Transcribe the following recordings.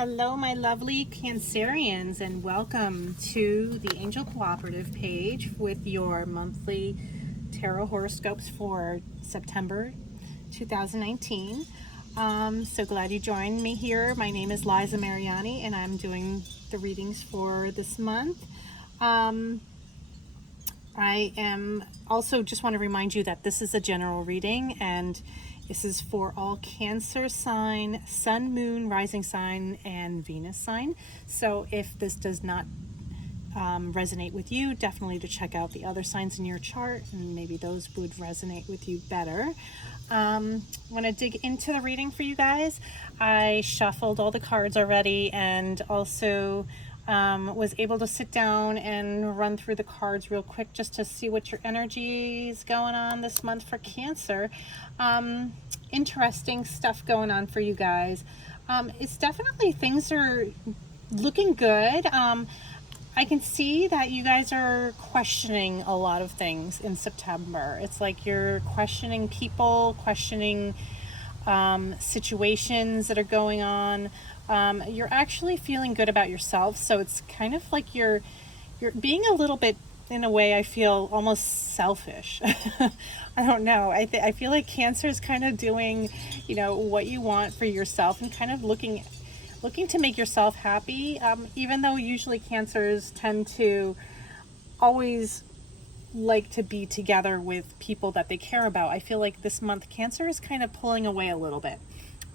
Hello, my lovely Cancerians, and welcome to the Angel Cooperative page with your monthly tarot horoscopes for September 2019. So glad you joined me here. My name is Liza Mariani, and I'm doing the readings for this month. I am also just want to remind you that this is a general reading, and this is for all Cancer sign, Sun, Moon, Rising sign, and Venus sign. So if this does not resonate with you, definitely to check out the other signs in your chart, and maybe those would resonate with you better. I want to dig into the reading for you guys. I shuffled all the cards already, and also was able to sit down and run through the cards real quick just to see what your energy is going on this month for Cancer. Interesting stuff going on for you guys. It's definitely, things are looking good. I can see that you guys are questioning a lot of things in September. It's like you're questioning people, questioning situations that are going on. You're actually feeling good about yourself, so it's kind of like you're being a little bit, in a way, I feel almost selfish. I don't know. I feel like Cancer is kind of doing, what you want for yourself, and kind of looking to make yourself happy. Even though usually Cancers tend to always like to be together with people that they care about, I feel like this month Cancer is kind of pulling away a little bit.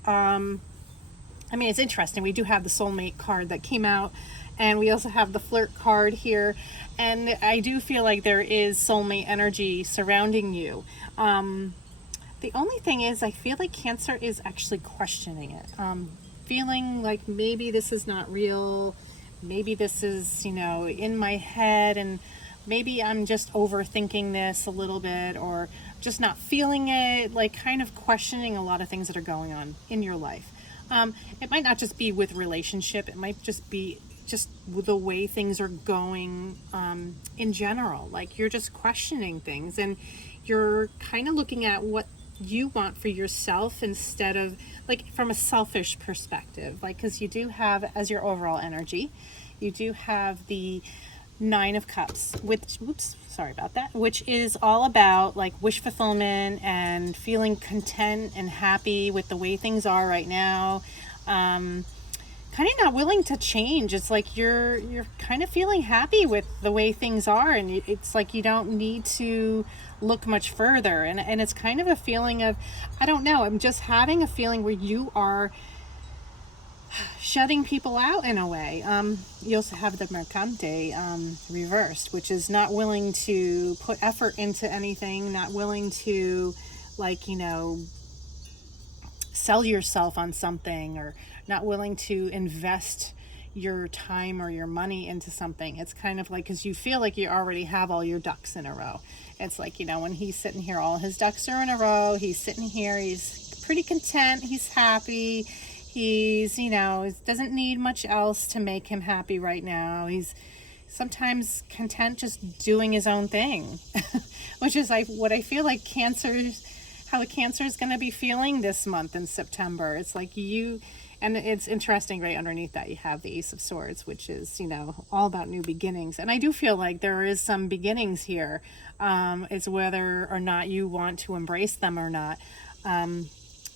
I mean, it's interesting. We do have the soulmate card that came out, and we also have the flirt card here. And I do feel like there is soulmate energy surrounding you. The only thing is, I feel like Cancer is actually questioning it. Feeling like maybe this is not real. Maybe this is, in my head, and maybe I'm just overthinking this a little bit, or just not feeling it, like kind of questioning a lot of things that are going on in your life. It might not just be with relationship, it might just be just the way things are going in general. Like you're just questioning things, and you're kind of looking at what you want for yourself instead of, like, from a selfish perspective, like, because you do have, as your overall energy, you do have the Nine of Cups, which, which is all about like wish fulfillment and feeling content and happy with the way things are right now. Kind of not willing to change. It's like you're kind of feeling happy with the way things are, and it's like you don't need to look much further. And it's kind of a feeling of, I don't know, I'm just having a feeling where you are shutting people out in a way. You also have the Mercante reversed, which is not willing to put effort into anything, not willing to, like, sell yourself on something, or not willing to invest your time or your money into something. It's kind of like, because you feel like you already have all your ducks in a row. It's like, when he's sitting here, all his ducks are in a row. He's sitting here, he's pretty content, he's happy. He's, doesn't need much else to make him happy right now. He's sometimes content just doing his own thing, which is like what I feel like how the Cancer is going to be feeling this month in September. It's like and it's interesting, right underneath that you have the Ace of Swords, which is, all about new beginnings. And I do feel like there is some beginnings here. It's whether or not you want to embrace them or not.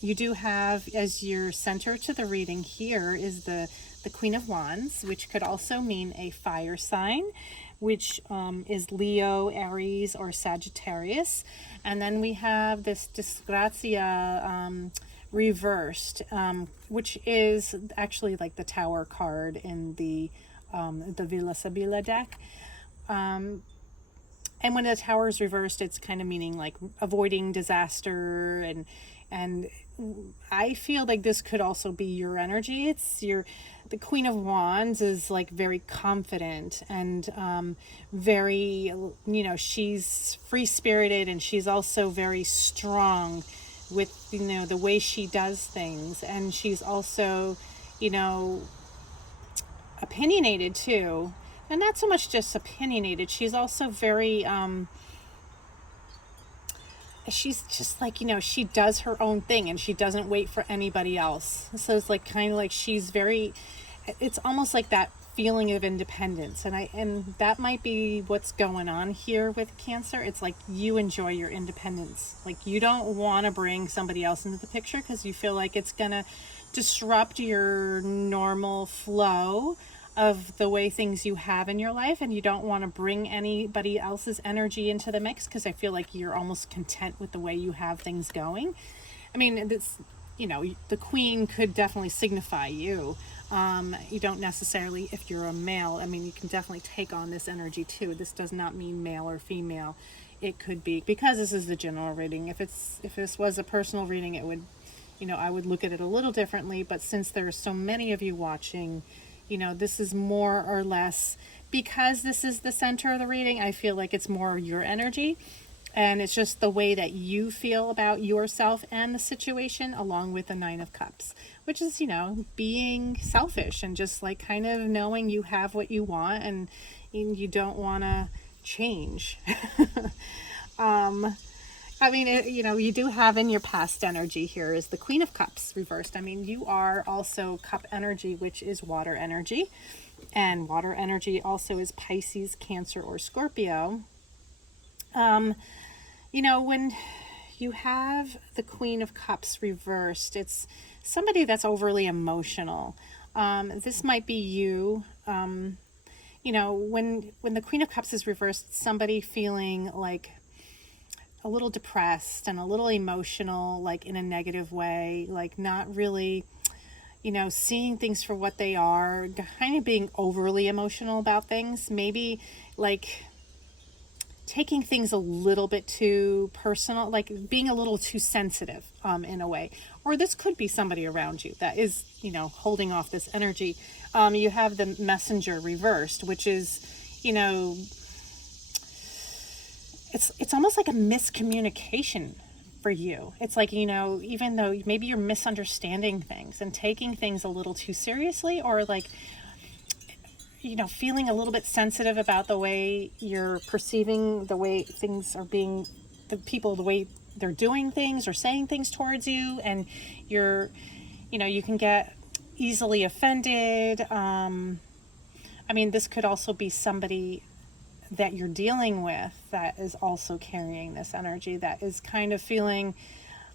You do have, as your center to the reading here, is the Queen of Wands, which could also mean a fire sign, which is Leo, Aries, or Sagittarius. And then we have this Disgrazia reversed, which is actually like the Tower card in the Villa Sibilla deck. And when the Tower is reversed, it's kind of meaning like avoiding disaster, and I feel like this could also be your energy. The Queen of Wands is like very confident and very, she's free-spirited, and she's also very strong with, the way she does things. And she's also, opinionated too. And not so much just opinionated. She's also very, she's just like, she does her own thing and she doesn't wait for anybody else. So it's like kind of like she's very, it's almost like that feeling of independence. And that might be what's going on here with Cancer. It's like you enjoy your independence. Like you don't want to bring somebody else into the picture because you feel like it's going to disrupt your normal flow of the way things you have in your life, and you don't want to bring anybody else's energy into the mix because I feel like you're almost content with the way you have things going. I mean, this, the Queen could definitely signify you. You don't necessarily, if you're a male, I mean, you can definitely take on this energy too. This does not mean male or female. It could be, because this is the general reading. If this was a personal reading, it would, I would look at it a little differently. But since there are so many of you watching, this is more or less, because this is the center of the reading, I feel like it's more your energy. And it's just the way that you feel about yourself and the situation, along with the Nine of Cups, which is, being selfish and just like kind of knowing you have what you want and you don't want to change. I mean, you do have in your past energy here is the Queen of Cups reversed. I mean, you are also cup energy, which is water energy. And water energy also is Pisces, Cancer, or Scorpio. When you have the Queen of Cups reversed, it's somebody that's overly emotional. This might be you. When the Queen of Cups is reversed, somebody feeling like a little depressed and a little emotional, like in a negative way, like not really, seeing things for what they are, kind of being overly emotional about things, maybe like taking things a little bit too personal, like being a little too sensitive in a way. Or this could be somebody around you that is, holding off this energy. You have the Messenger reversed, which is, it's almost like a miscommunication for you. It's like, even though maybe you're misunderstanding things and taking things a little too seriously, or like, feeling a little bit sensitive about the way you're perceiving the way things are being, the people, the way they're doing things or saying things towards you. And you're, you can get easily offended. I mean, this could also be somebody that you're dealing with that is also carrying this energy, that is kind of feeling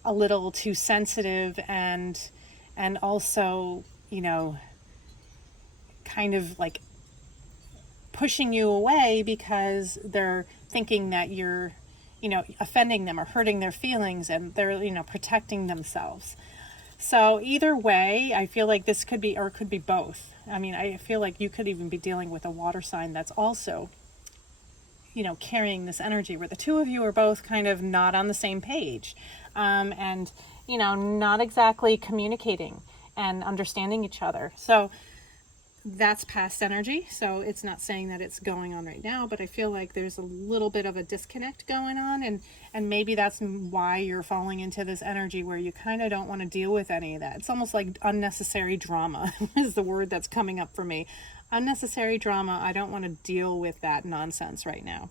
a little too sensitive and also, kind of like pushing you away because they're thinking that you're, offending them or hurting their feelings, and they're, protecting themselves. So either way, I feel like this could be, or it could be both. I mean, I feel like you could even be dealing with a water sign that's also, carrying this energy, where the two of you are both kind of not on the same page, and, not exactly communicating and understanding each other. So that's past energy. So it's not saying that it's going on right now, but I feel like there's a little bit of a disconnect going on, and maybe that's why you're falling into this energy where you kind of don't want to deal with any of that. It's almost like unnecessary drama is the word that's coming up for me. Unnecessary drama. I don't want to deal with that nonsense right now.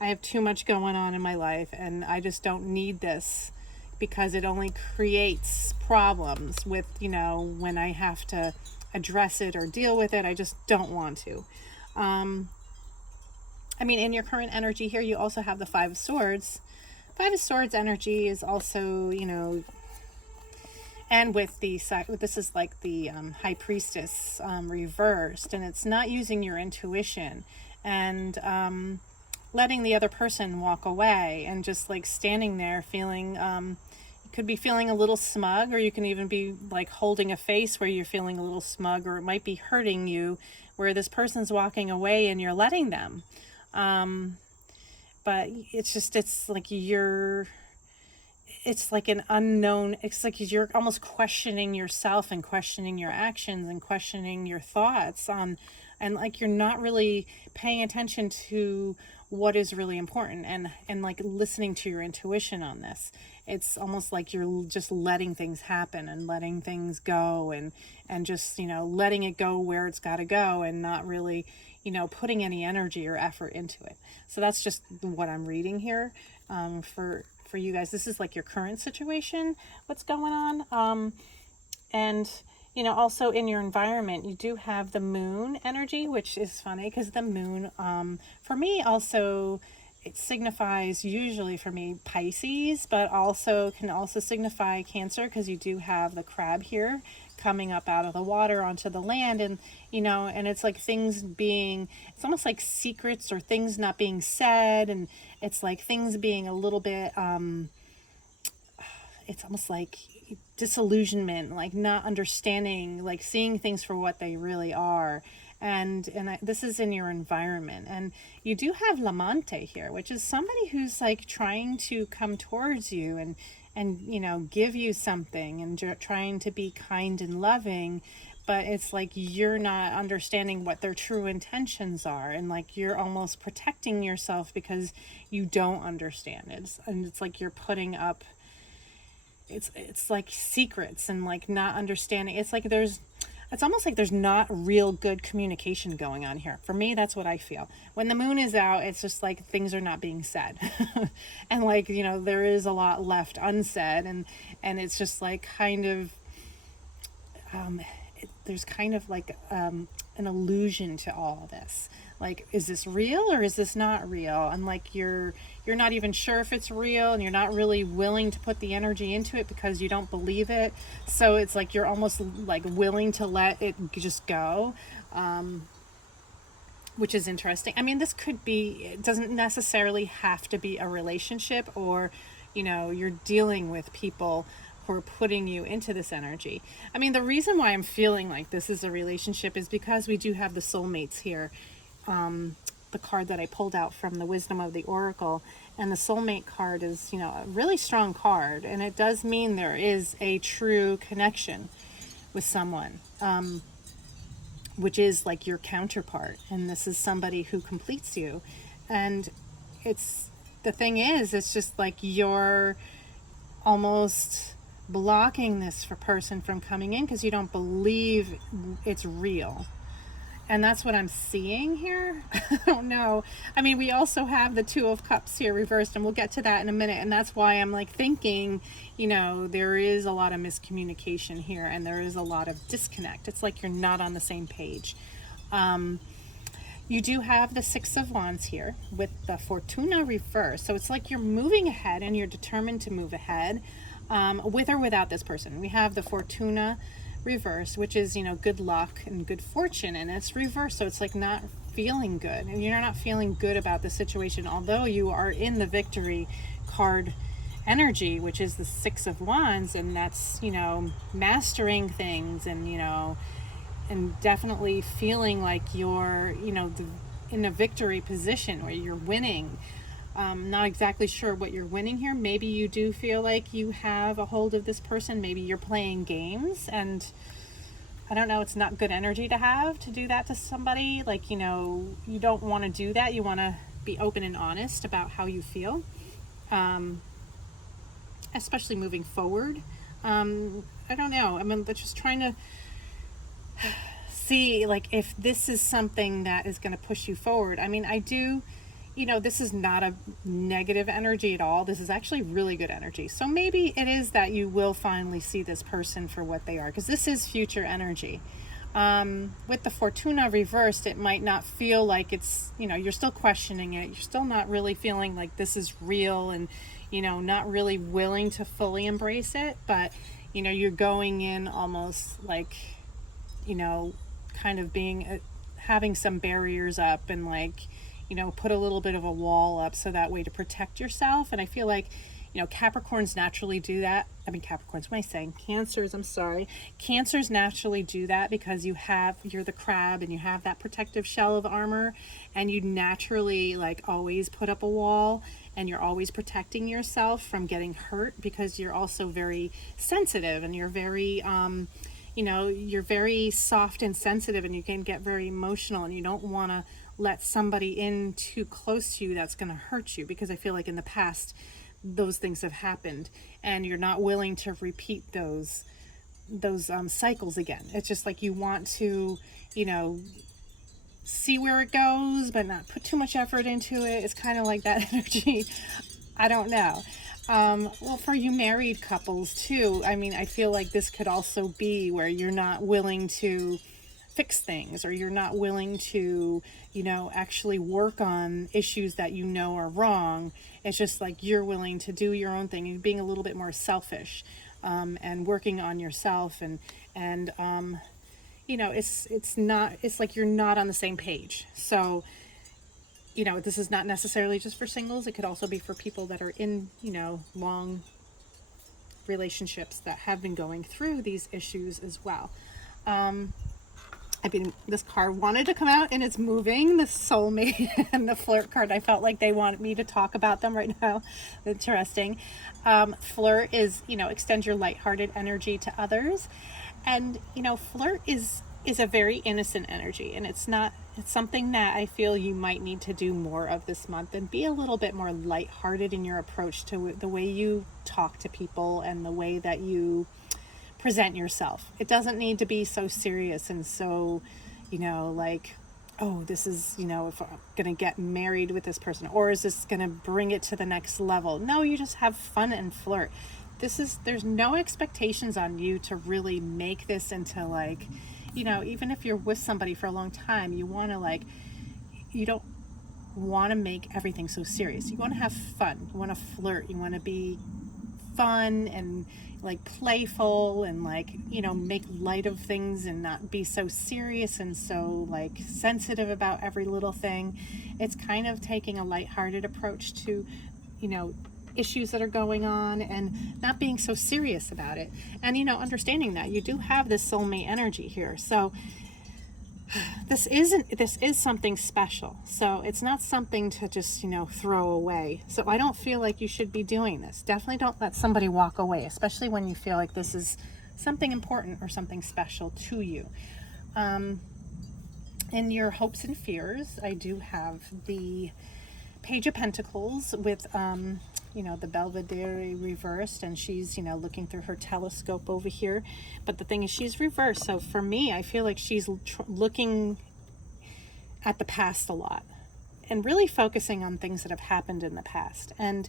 I have too much going on in my life, and I just don't need this, because it only creates problems with, when I have to address it or deal with it. I just don't want to. I mean, in your current energy here, you also have the Five of Swords. Five of Swords energy is also, and with the, this is like the High Priestess reversed, and it's not using your intuition and letting the other person walk away, and just like standing there feeling, you could be feeling a little smug, or you can even be like holding a face where you're feeling a little smug, or it might be hurting you where this person's walking away and you're letting them. But it's like it's like an unknown, it's like you're almost questioning yourself and questioning your actions and questioning your thoughts on, and like you're not really paying attention to what is really important, and like listening to your intuition on this. It's almost like you're just letting things happen and letting things go, and just, letting it go where it's got to go, and not really, putting any energy or effort into it. So that's just what I'm reading here, for you guys, this is like your current situation, what's going on. And, you know, also in your environment, you do have the moon energy, which is funny because the moon, for me also, it signifies usually for me Pisces, but also can also signify Cancer, because you do have the crab here coming up out of the water onto the land. And, you know, and it's like things being, it's almost like secrets or things not being said. And it's like things being a little bit, it's almost like disillusionment, like not understanding, like seeing things for what they really are. And this is in your environment. And you do have Lamante here, which is somebody who's like trying to come towards you and you know, give you something, and trying to be kind and loving, but it's like you're not understanding what their true intentions are, and like you're almost protecting yourself because you don't understand it. And it's like you're putting up, it's like secrets and like not understanding. It's like it's almost like there's not real good communication going on here. For me, that's what I feel. When the moon is out, it's just like things are not being said. And like, you know, there is a lot left unsaid, and it's just like kind of, there's kind of like an illusion to all of this. Like, is this real or is this not real? And like you're not even sure if it's real, and you're not really willing to put the energy into it because you don't believe it. So it's like you're almost like willing to let it just go, which is interesting. I mean, this could be, it doesn't necessarily have to be a relationship, or, you know, you're dealing with people who are putting you into this energy. I mean, the reason why I'm feeling like this is a relationship is because we do have the soulmates here. The card that I pulled out from the Wisdom of the Oracle, and the soulmate card is, you know, a really strong card, and it does mean there is a true connection with someone, which is like your counterpart, and this is somebody who completes you. And the thing is, it's just like you're almost blocking this person from coming in because you don't believe it's real. And that's what I'm seeing here. I don't know. I mean, we also have the Two of Cups here reversed, and we'll get to that in a minute. And that's why I'm like thinking, you know, there is a lot of miscommunication here, and there is a lot of disconnect. It's like you're not on the same page. You do have the Six of Wands here with the Fortuna reversed. So it's like you're moving ahead, and you're determined to move ahead, with or without this person. We have the Fortuna reverse, which is, you know, good luck and good fortune, and it's reversed, so it's like not feeling good, and you're not feeling good about the situation, although you are in the victory card energy, which is the Six of Wands, and that's, you know, mastering things, and, you know, and definitely feeling like you're, you know, in a victory position where you're winning. Not exactly sure what you're winning here. Maybe you do feel like you have a hold of this person. Maybe you're playing games, and I don't know, it's not good energy to have to do that to somebody. Like, you know, you don't want to do that. You want to be open and honest about how you feel, especially moving forward. I don't know. I mean, just trying to see, like, if this is something that is going to push you forward. I mean, I do, you know, this is not a negative energy at all. This is actually really good energy. So maybe it is that you will finally see this person for what they are, because this is future energy. With the Fortuna reversed, it might not feel like it's, you know, you're still questioning it. You're still not really feeling like this is real, and, you know, not really willing to fully embrace it. But, you know, you're going in almost like, you know, kind of being, having some barriers up, and like, you know, put a little bit of a wall up so that way to protect yourself. And I feel like, you know, Capricorns naturally do that. I mean, Capricorns, what am I saying? Cancers, I'm sorry. Cancers naturally do that because you're the crab, and you have that protective shell of armor, and you naturally like always put up a wall, and you're always protecting yourself from getting hurt, because you're also very sensitive, and you're very, you know, you're very soft and sensitive, and you can get very emotional, and you don't want to let somebody in too close to you that's going to hurt you, because I feel like in the past those things have happened, and you're not willing to repeat those cycles again. It's just like you want to, you know, see where it goes but not put too much effort into it. It's kind of like that energy. I don't know. Well, for you married couples too, I mean, I feel like this could also be where you're not willing to fix things, or you're not willing to, actually work on issues that you know are wrong. It's just like you're willing to do your own thing and being a little bit more selfish, and working on yourself, and it's like you're not on the same page. So, this is not necessarily just for singles. It could also be for people that are in, long relationships that have been going through these issues as well. This card wanted to come out and it's moving, the soulmate and the flirt card. I felt like they wanted me to talk about them right now. Interesting. Flirt is, extend your lighthearted energy to others. And, flirt is a very innocent energy, and it's something that I feel you might need to do more of this month, and be a little bit more lighthearted in your approach to the way you talk to people and the way that you present yourself. It doesn't need to be so serious and so, like, oh, this is, if I'm going to get married with this person, or is this going to bring it to the next level? No, you just have fun and flirt. There's no expectations on you to really make this into, like, even if you're with somebody for a long time, you don't want to make everything so serious. You want to have fun. You want to flirt. You want to be fun and like playful and like, make light of things and not be so serious and so like sensitive about every little thing. It's kind of taking a lighthearted approach to, issues that are going on and not being so serious about it. And, understanding that you do have this soulmate energy here. So this is something special. So it's not something to just, throw away. So I don't feel like you should be doing this. Definitely don't let somebody walk away, especially when you feel like this is something important or something special to you. In your hopes and fears, I do have the Page of Pentacles with, the Belvedere reversed, and she's, looking through her telescope over here. But the thing is, she's reversed. So for me, I feel like she's looking at the past a lot and really focusing on things that have happened in the past. And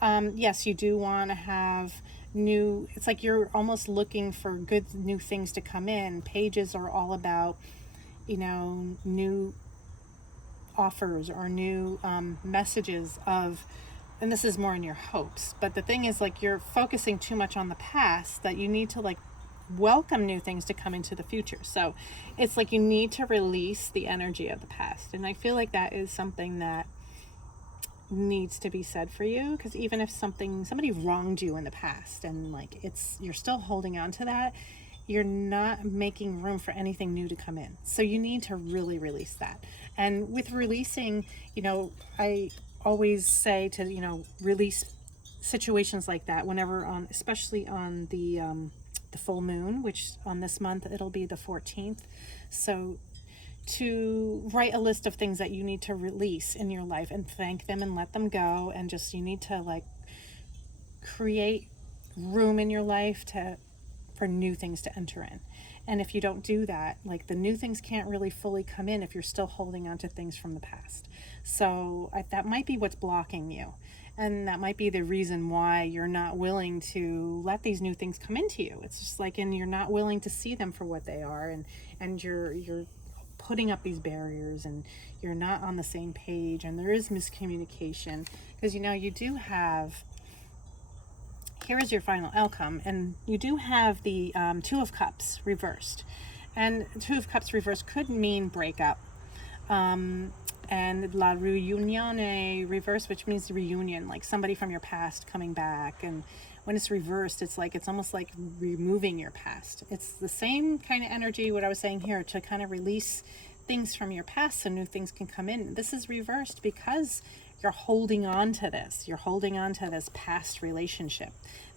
yes, you do want to have it's like you're almost looking for good new things to come in. Pages are all about, new offers or new messages of, and this is more in your hopes, but the thing is, like, you're focusing too much on the past that you need to like welcome new things to come into the future. So it's like you need to release the energy of the past, and I feel like that is something that needs to be said for you, because even if somebody wronged you in the past and like you're still holding on to that, you're not making room for anything new to come in. So you need to really release that. And with releasing, I always say to, release situations like that whenever especially on the full moon, which on this month, it'll be the 14th. So to write a list of things that you need to release in your life and thank them and let them go. And just, you need to like create room in your life for new things to enter in. And if you don't do that, like, the new things can't really fully come in if you're still holding on to things from the past. So that might be what's blocking you. And that might be the reason why you're not willing to let these new things come into you. It's just like, and you're not willing to see them for what they are. And you're putting up these barriers, and you're not on the same page, and there is miscommunication. Because, you do have, here is your final outcome, and you do have the Two of Cups reversed. And Two of Cups reversed could mean breakup. And La Reunione reversed, which means the reunion, like somebody from your past coming back. And when it's reversed, it's almost like removing your past. It's the same kind of energy, what I was saying here, to kind of release things from your past so new things can come in. This is reversed because you're holding on to this. You're holding on to this past relationship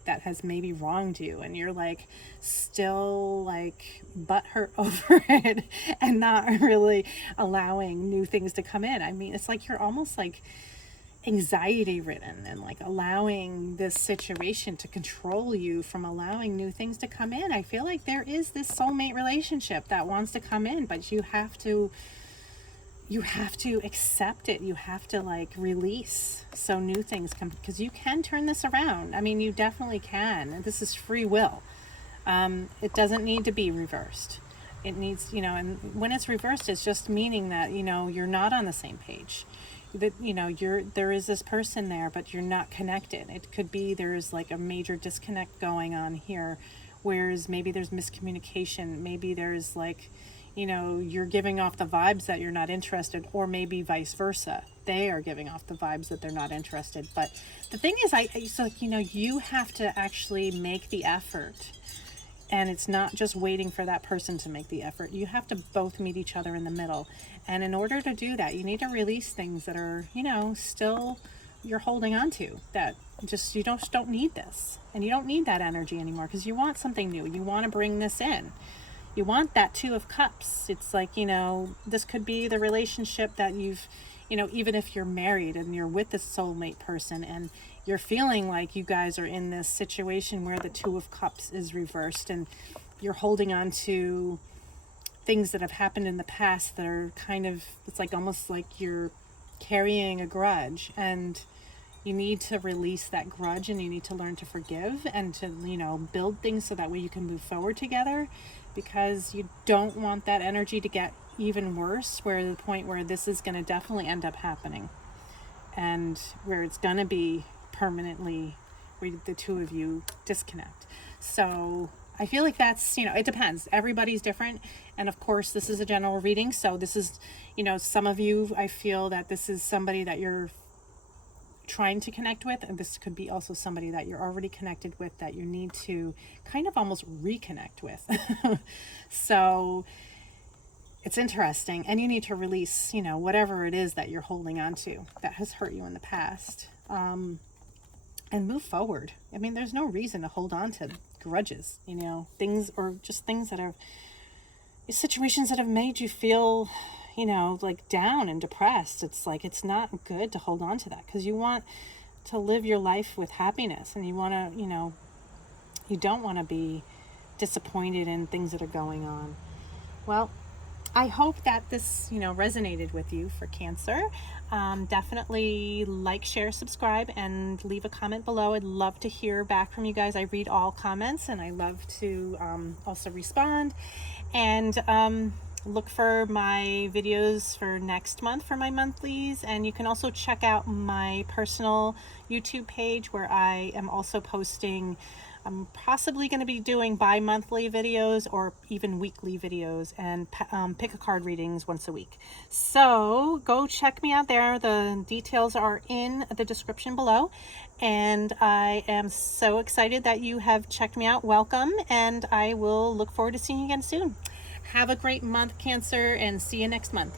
that has maybe wronged you, and you're like still like butthurt over it and not really allowing new things to come in. I mean, it's like you're almost like anxiety ridden and like allowing this situation to control you from allowing new things to come in. I feel like there is this soulmate relationship that wants to come in, but you have to you have to accept it. You have to like release so new things come, because you can turn this around. I mean, you definitely can. This is free will. It doesn't need to be reversed. It needs, and when it's reversed, it's just meaning that, you're not on the same page. That, there is this person there, but you're not connected. It could be there's like a major disconnect going on here, whereas maybe there's miscommunication. Maybe there's like, you're giving off the vibes that you're not interested, or maybe vice versa. They are giving off the vibes that they're not interested. But the thing is, you have to actually make the effort. And it's not just waiting for that person to make the effort. You have to both meet each other in the middle. And in order to do that, you need to release things that are, still you're holding on to, that just, you don't need this. And you don't need that energy anymore, because you want something new. You want to bring this in. You want that Two of Cups. It's like, this could be the relationship that you've, even if you're married and you're with this soulmate person, and you're feeling like you guys are in this situation where the Two of Cups is reversed, and you're holding on to things that have happened in the past that are kind of, it's like almost like you're carrying a grudge, and you need to release that grudge, and you need to learn to forgive and to, build things so that way you can move forward together, because you don't want that energy to get even worse, where the point where this is going to definitely end up happening, and where it's going to be permanently where the two of you disconnect. So I feel like that's, it depends. Everybody's different. And of course, this is a general reading. So this is, some of you, I feel that this is somebody that you're trying to connect with. And this could be also somebody that you're already connected with, that you need to kind of almost reconnect with. So it's interesting. And you need to release, whatever it is that you're holding on to that has hurt you in the past. And move forward. I mean, there's no reason to hold on to grudges, things, or just things that are situations that have made you feel, like down and depressed. It's like, it's not good to hold on to that, because you want to live your life with happiness, and you want to, you don't want to be disappointed in things that are going on. Well, I hope that this, resonated with you for Cancer. Definitely like, share, subscribe, and leave a comment below. I'd love to hear back from you guys. I read all comments, and I love to also respond. And look for my videos for next month for my monthlies. And you can also check out my personal YouTube page, where I am also posting, I'm possibly going to be doing bi-monthly videos or even weekly videos, and pick a card readings once a week. So go check me out there. The details are in the description below. And I am so excited that you have checked me out. Welcome. And I will look forward to seeing you again soon. Have a great month, Cancer, and see you next month.